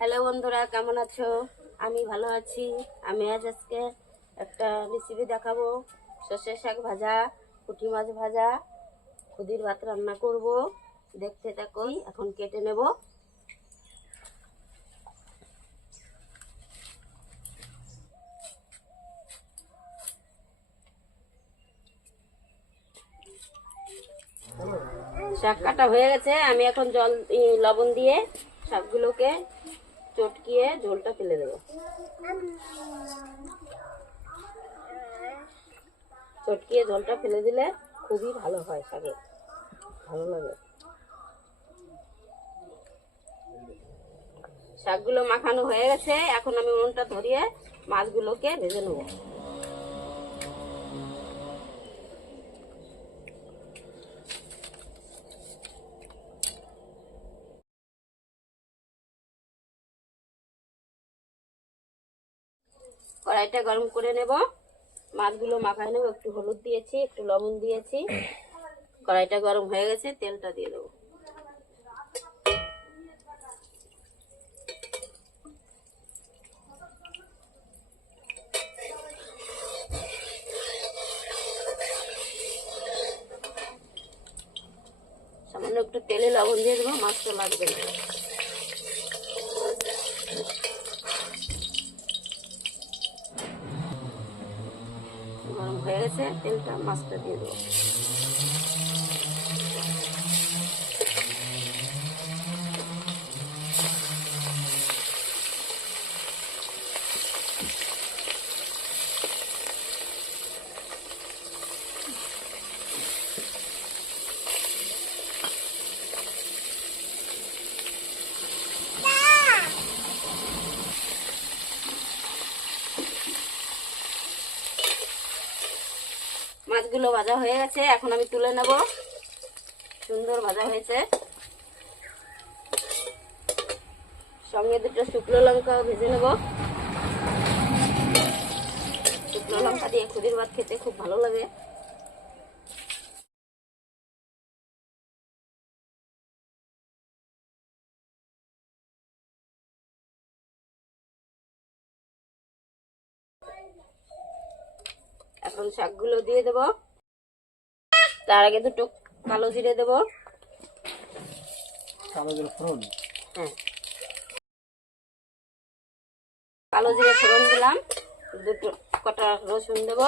Hello বন্ধুরা, কেমন আছো? আমি ভালো আছি। আমি আজকে একটা রেসিপি দেখাবো। সর্ষে শাক ভাজা, পুঁটি মাছ ভাজা, খুদির ভাত রান্না করব। দেখতে থাকো। এখন কেটে নেব। শাক কাটা হয়ে গেছে। আমি এখন লবণ দিয়ে শাকগুলোকে চটকিয়ে ঝোলটা ফেলে দেবো। চটকিয়ে ঝোলটা ফেলে দিলে খুবই ভালো হয়, শাকে ভালো লাগে। শাকগুলো মাখানো হয়ে গেছে। এখন আমি উনুনটা ধরিয়ে মাছগুলোকে ভেজে নেব। কড়াইটা গরম করে নেব। মাছগুলো মাখায় নেব। একটু হলুদ দিয়েছি, একটু লবণ দিয়েছি। কড়াইটা গরম হয়ে গেছে, তেলটা দিয়ে দেবো। সামান্য একটু তেলে লবণ দিয়ে দেবো, মাছটা লাগবে না। গরম হয়ে গেছে তেলটা, মাছটা দিয়ে দেবো। মাছগুলো ভাজা হয়ে গেছে, এখন আমি তুলে নেব। সুন্দর ভাজা হয়েছে। সঙ্গে দুটো শুকনো লঙ্কাও ভেজে নেব। শুকনো লঙ্কা দিয়ে খুদির ভাত খেতে খুব ভালো লাগে। এখন শাকগুলো দিয়ে দেব। তার আগে দুটো কালো জিরে দেব। কালো জিরে ফোড়ন? হ্যাঁ, কালো জিরে ফোড়ন দিলাম। দুটো কটা রসুন দেব।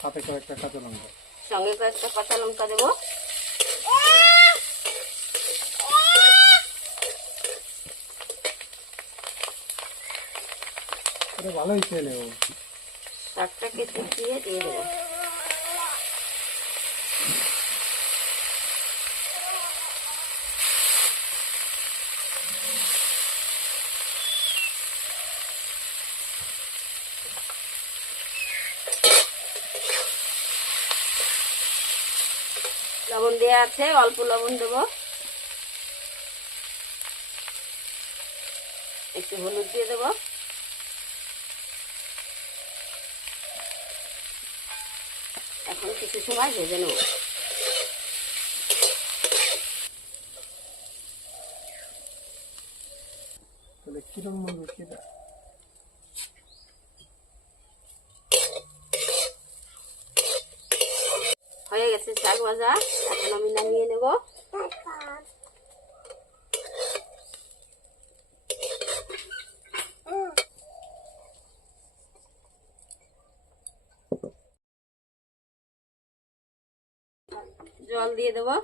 সাথে কয়েকটা কাঁচা লঙ্কা। সঙ্গে কয়েকটা কাঁচা লঙ্কা দেবো। ভালোই খেলে ও। শাকটাকে চুপিয়ে দিয়ে দেবো। লবণ দেওয়া আছে, অল্প লবণ দেবো। একটু হলুদ দিয়ে দেবো। এখন কিছু সময় ভেজে নেব। তাহলে কিরকম বলবো সেটা? হয়ে গেছে শাক ভাজা। এখন আমি নামিয়ে নেব। জল দিয়ে দেবো।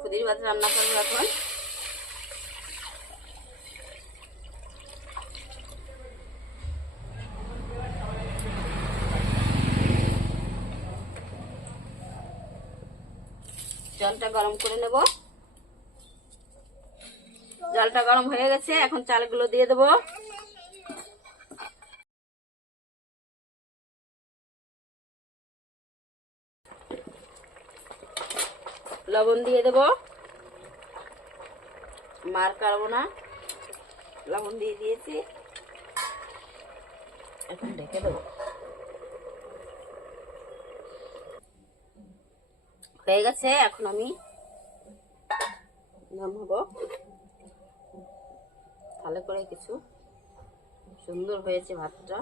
খুদির ভাত রান্না করবো এখন। জলটা গরম করে নেব। জলটা গরম হয়ে গেছে, এখন চালগুলো দিয়ে দেবো। লবণ দিয়ে দেবো। মার কাড়বো না, লবণ দিয়ে দিয়েছি। এখন ঢেকে দেবো। হয়ে গেছে, এখন আমি নামাবো। তাহলে করে কিছু সুন্দর হয়েছে ভাতটা।